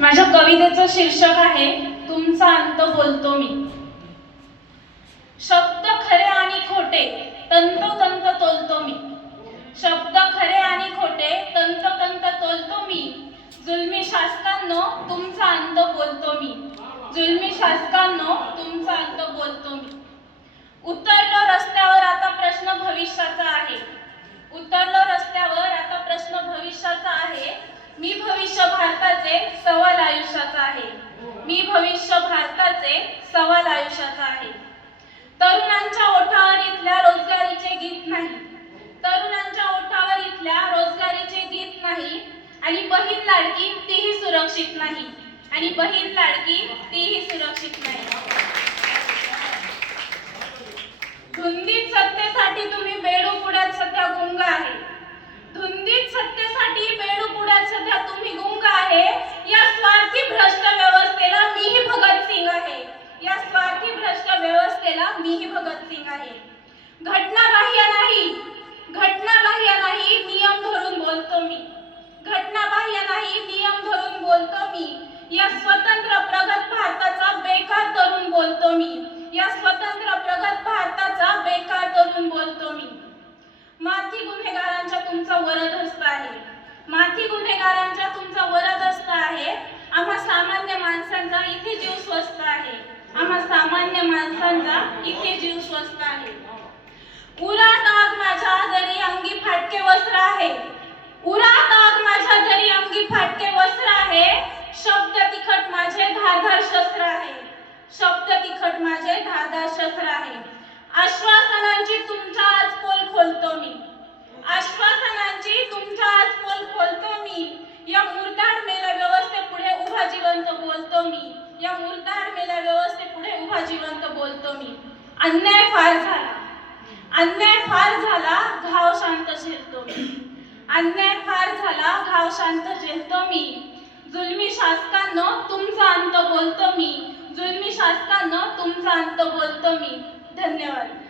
माझ्या कवितेचं शीर्षक आहे तुमचा अंत बोलतो मी. शब्द खरे आणि खोटे तंतोतंत तोलतो मी. शब्द खरे आणि खोटे तंतोतंत तोलतो मी. जुलमी शासकांनो तुमचा अंत बोलतो मी. जुलमी शासकांनो तुमचा अंत बोलतो मी. उत्तर सवाल आयुष्याचा आहे. मी भविष्य भारताचे सवाल आयुष्याचा आहे. तरुणांच्या ओठावर इथल्या रोजगारीचे गीत नाही. तरुणांच्या ओठावर इथल्या रोजगारीचे गीत नाही. आणि बहीण लाडकी तीही सुरक्षित नाही. आणि बहीण लाडकी तीही सुरक्षित नाही. आहे घटना बाह्य नाही. घटना बाह्य नाही नियम धरून बोलतो मी. घटना बाह्य नाही नियम धरून बोलतो मी. या स्वतंत्र प्रगत भारताचा बेकार तरुण बोलतो मी. या स्वतंत्र प्रगत भारताचा बेकार तरुण बोलतो मी. माथी गुन्हेगारांच्या तुमचा वरदहस्त आहे. माथी गुन्हेगारांच्या तुमचा वरद आहे आम्हा सामान्य माणसांचा इथे जीव स्वस्त आहे आम्हा सामान्य माणसांचा इथे जीव स्वस्त आहे. उरा दाग माझ्या जरी अंगी फाटके वस्त्र आहे. उरा दाग माझ्या जरी अंगी फाटके वस्त्र आहे. शब्द तिखट माझे धारधार शस्त्र आहे. शब्द तिखट माझे धारधार शस्त्र आहे. आश्वासनांची तुमच्या आज पोल खोलतो मी. आश्वासनांची तुमच्या आज पोल खोलतो मी. या मुर्दाड मेला व्यवस्थे पुढे उभा जिवंत बोलतो मी. या मुर्दाड मेला व्यवस्थे पुढे जिवंत बोलतो मी. अन्याय फार झाला. अन्याय फार झाला घाव शांत झेलतो मी. अन्याय फार झाला घाव शांत झेलतो मी. जुलमी शासकांनो तुमचा अंत बोलतो मी. जुलमी शासकांनो तुमचा अंत बोलतो मी. धन्यवाद.